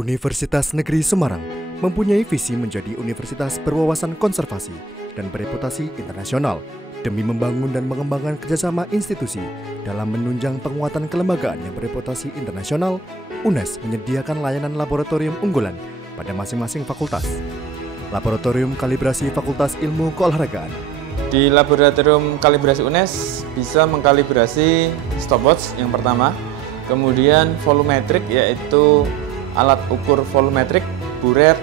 Universitas Negeri Semarang mempunyai visi menjadi universitas berwawasan konservasi dan bereputasi internasional demi membangun dan mengembangkan kerjasama institusi dalam menunjang penguatan kelembagaan yang bereputasi internasional. UNES menyediakan layanan laboratorium unggulan pada masing-masing fakultas. Laboratorium Kalibrasi Fakultas Ilmu Keolahragaan. Di laboratorium kalibrasi UNES bisa mengkalibrasi stopwatch yang pertama, kemudian volumetrik yaitu alat ukur volumetrik, buret,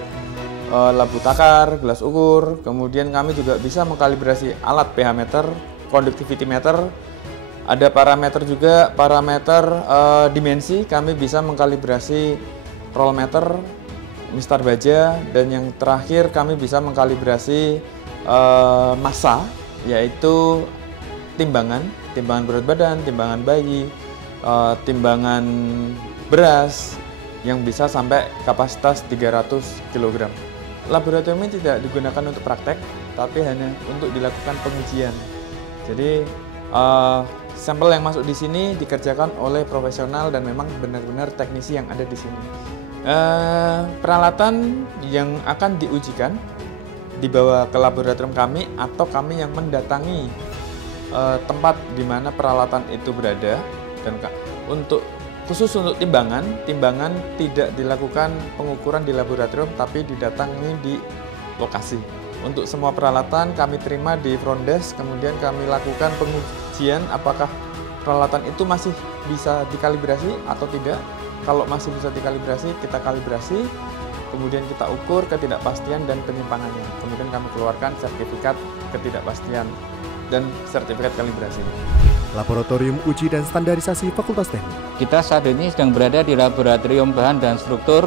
labu takar, gelas ukur. Kemudian kami juga bisa mengkalibrasi alat pH meter, conductivity meter. Ada parameter juga, parameter dimensi. Kami bisa mengkalibrasi roll meter, mistar baja, dan yang terakhir kami bisa mengkalibrasi massa, yaitu timbangan berat badan, timbangan bayi, timbangan beras, yang bisa sampai kapasitas 300 kg. Laboratorium ini tidak digunakan untuk praktek, tapi hanya untuk dilakukan pengujian. Jadi sampel yang masuk di sini dikerjakan oleh profesional dan memang benar-benar teknisi yang ada di sini. Peralatan yang akan diujikan dibawa ke laboratorium kami atau kami yang mendatangi tempat di mana peralatan itu berada. Dan khusus untuk timbangan tidak dilakukan pengukuran di laboratorium, tapi didatangi di lokasi. Untuk semua peralatan kami terima di front desk, kemudian kami lakukan pengujian apakah peralatan itu masih bisa dikalibrasi atau tidak. Kalau masih bisa dikalibrasi, kita kalibrasi, kemudian kita ukur ketidakpastian dan penyimpangannya. Kemudian kami keluarkan sertifikat ketidakpastian dan sertifikat kalibrasi. Laboratorium Uji dan Standarisasi Fakultas Teknik. Kita saat ini sedang berada di Laboratorium Bahan dan Struktur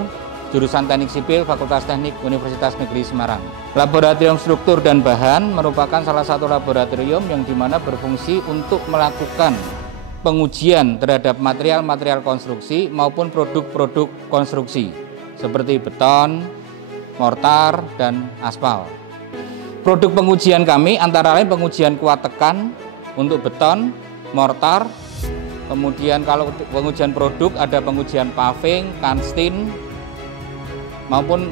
Jurusan Teknik Sipil Fakultas Teknik Universitas Negeri Semarang. Laboratorium Struktur dan Bahan merupakan salah satu laboratorium yang dimana berfungsi untuk melakukan pengujian terhadap material-material konstruksi maupun produk-produk konstruksi seperti beton, mortar, dan aspal. Produk pengujian kami antara lain pengujian kuat tekan untuk beton, mortar, kemudian kalau pengujian produk ada pengujian paving, kanstin, maupun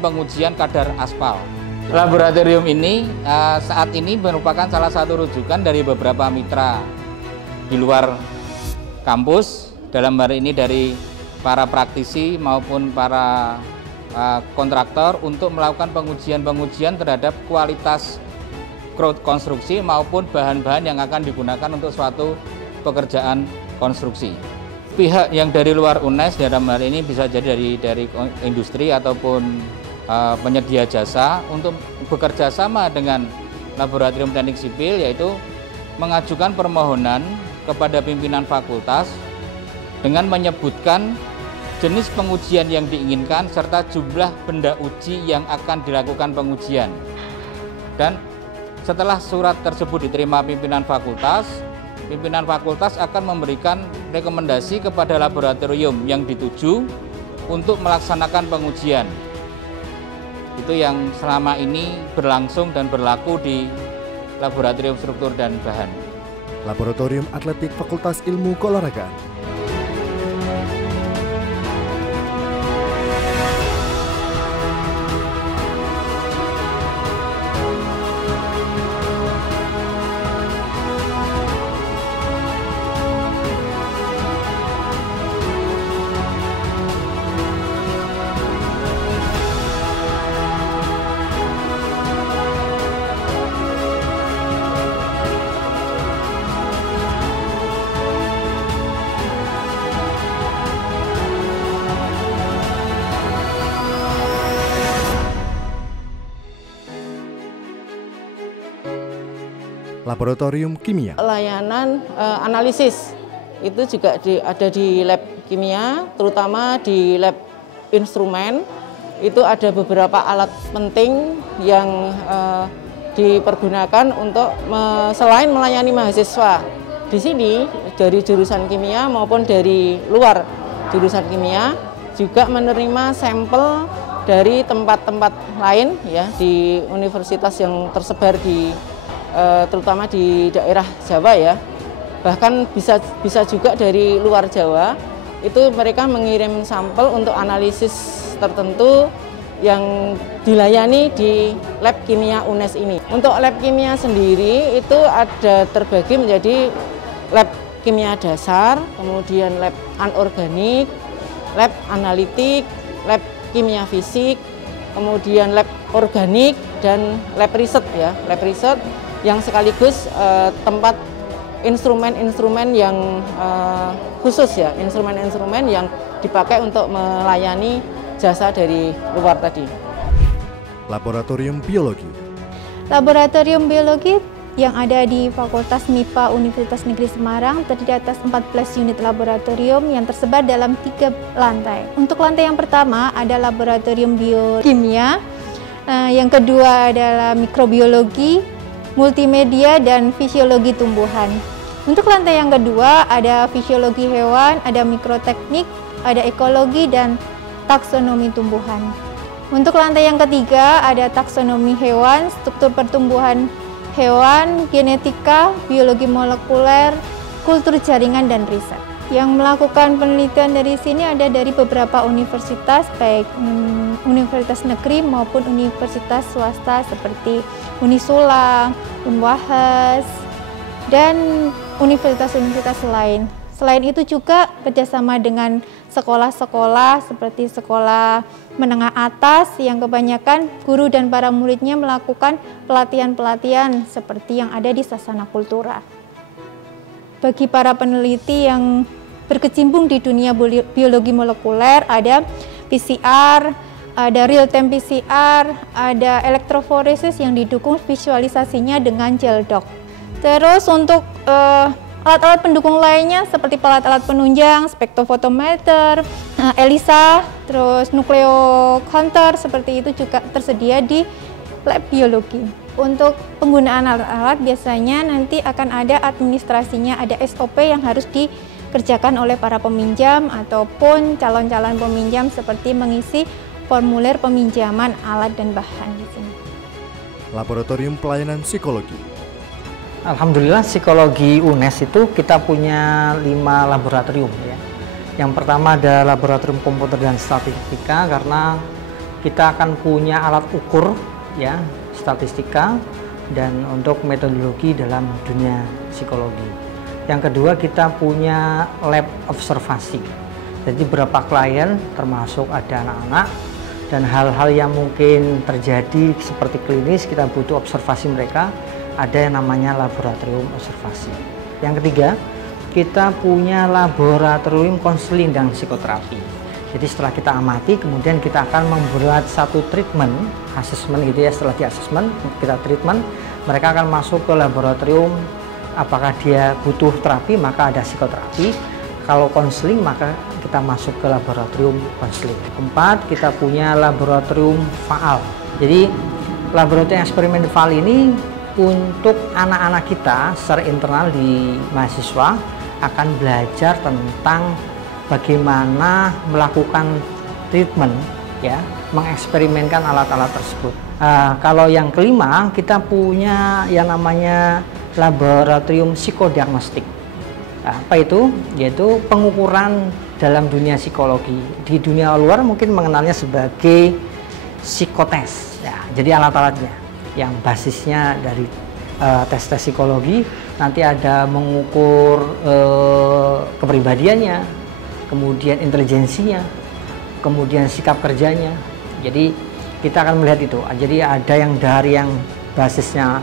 pengujian kadar aspal. Laboratorium ini saat ini merupakan salah satu rujukan dari beberapa mitra di luar kampus, dalam hal ini dari para praktisi maupun para kontraktor untuk melakukan pengujian terhadap kualitas konstruksi maupun bahan-bahan yang akan digunakan untuk suatu pekerjaan konstruksi. Pihak yang dari luar UNES dalam hal ini bisa jadi dari industri ataupun penyedia jasa untuk bekerja sama dengan Laboratorium Teknik Sipil, yaitu mengajukan permohonan kepada pimpinan fakultas dengan menyebutkan jenis pengujian yang diinginkan serta jumlah benda uji yang akan dilakukan pengujian. Dan setelah surat tersebut diterima pimpinan fakultas akan memberikan rekomendasi kepada laboratorium yang dituju untuk melaksanakan pengujian. Itu yang selama ini berlangsung dan berlaku di Laboratorium Struktur dan Bahan. Laboratorium Atletik Fakultas Ilmu Keolahragaan. Laboratorium Kimia. Layanan analisis itu juga ada di lab kimia, terutama di lab instrumen. Itu ada beberapa alat penting yang dipergunakan untuk selain melayani mahasiswa di sini dari jurusan kimia maupun dari luar jurusan kimia juga menerima sampel dari tempat-tempat lain ya di universitas yang tersebar di terutama di daerah Jawa ya, bahkan bisa juga dari luar Jawa itu mereka mengirim sampel untuk analisis tertentu yang dilayani di lab kimia UNES ini. Untuk lab kimia sendiri itu ada terbagi menjadi lab kimia dasar, kemudian lab anorganik, lab analitik, lab kimia fisik, kemudian lab organik, dan lab riset ya. Lab riset yang sekaligus tempat instrumen-instrumen yang khusus ya, instrumen-instrumen yang dipakai untuk melayani jasa dari luar tadi. Laboratorium Biologi. Laboratorium Biologi yang ada di Fakultas MIPA Universitas Negeri Semarang terdiri atas 14 unit laboratorium yang tersebar dalam 3 lantai. Untuk lantai yang pertama ada Laboratorium Biokimia, yang kedua adalah Mikrobiologi, Multimedia, dan Fisiologi Tumbuhan. Untuk lantai yang kedua ada Fisiologi Hewan, ada Mikroteknik, ada Ekologi, dan Taksonomi Tumbuhan. Untuk lantai yang ketiga ada taksonomi hewan, struktur pertumbuhan hewan, genetika, biologi molekuler, kultur jaringan, dan riset. Yang melakukan penelitian dari sini ada dari beberapa universitas, baik universitas negeri maupun universitas swasta seperti Unisula, Unwahas, dan universitas-universitas lain. Selain itu juga kerjasama dengan sekolah-sekolah seperti sekolah menengah atas yang kebanyakan guru dan para muridnya melakukan pelatihan-pelatihan seperti yang ada di Sasana Kultura. Bagi para peneliti yang berkecimpung di dunia biologi molekuler ada PCR, ada real time PCR, ada elektroforesis yang didukung visualisasinya dengan GelDoc. Terus untuk alat-alat pendukung lainnya seperti alat-alat penunjang, spektrofotometer, ELISA, terus nukleocounter seperti itu juga tersedia di lab biologi. Untuk penggunaan alat-alat biasanya nanti akan ada administrasinya, ada SOP yang harus dikerjakan oleh para peminjam ataupun calon-calon peminjam seperti mengisi formulir peminjaman alat dan bahan di sini. Laboratorium Pelayanan Psikologi. Alhamdulillah psikologi UNES itu kita punya 5 laboratorium ya. Yang pertama ada laboratorium komputer dan statistika karena kita akan punya alat ukur ya, statistika dan untuk metodologi dalam dunia psikologi. Yang kedua kita punya lab observasi. Jadi beberapa klien termasuk ada anak-anak dan hal-hal yang mungkin terjadi seperti klinis kita butuh observasi mereka. Ada yang namanya laboratorium observasi. Yang ketiga, kita punya laboratorium konseling dan psikoterapi. Jadi setelah kita amati, kemudian kita akan membuat satu treatment, asesmen gitu ya. Setelah di asesmen, kita treatment, mereka akan masuk ke laboratorium. Apakah dia butuh terapi, maka ada psikoterapi. Kalau konseling, maka kita masuk ke laboratorium konseling. Keempat, kita punya laboratorium faal. Jadi laboratorium eksperimen faal ini untuk anak-anak kita secara internal di mahasiswa akan belajar tentang bagaimana melakukan treatment ya, mengeksperimenkan alat-alat tersebut. Kalau yang kelima kita punya yang namanya laboratorium psikodiagnostik. Apa itu? Yaitu pengukuran dalam dunia psikologi. Di dunia luar mungkin mengenalnya sebagai psikotes ya, jadi alat-alatnya yang basisnya dari tes-tes psikologi, nanti ada mengukur kepribadiannya, kemudian intelijensinya, kemudian sikap kerjanya. Jadi kita akan melihat itu. Jadi ada yang dari yang basisnya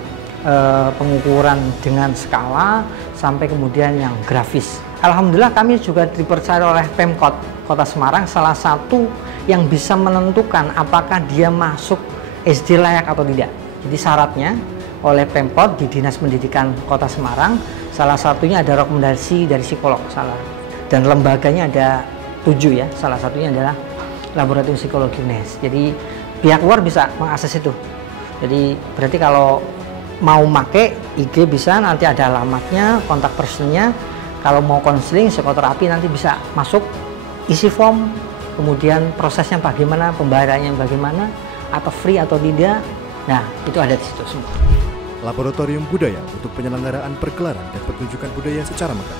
pengukuran dengan skala sampai kemudian yang grafis. Alhamdulillah kami juga dipercaya oleh Pemkot Kota Semarang salah satu yang bisa menentukan apakah dia masuk SD layak atau tidak. Jadi syaratnya oleh Pemkot di Dinas Pendidikan Kota Semarang, salah satunya ada rekomendasi dari psikolog, dan lembaganya ada 7 ya, salah satunya adalah Laboratorium Psikologi UNES. Jadi pihak luar bisa mengakses itu. Jadi berarti kalau mau make IG bisa, nanti ada alamatnya, kontak personnya. Kalau mau konseling, psikoterapi nanti bisa masuk, isi form, kemudian prosesnya bagaimana, pembayarannya bagaimana, atau free atau tidak. Nah, itu ada di situ semua. Laboratorium Budaya untuk penyelenggaraan pergelaran dan pertunjukan budaya secara megah.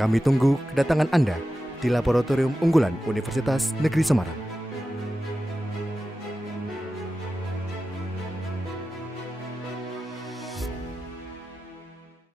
Kami tunggu kedatangan Anda di Laboratorium Unggulan Universitas Negeri Semarang.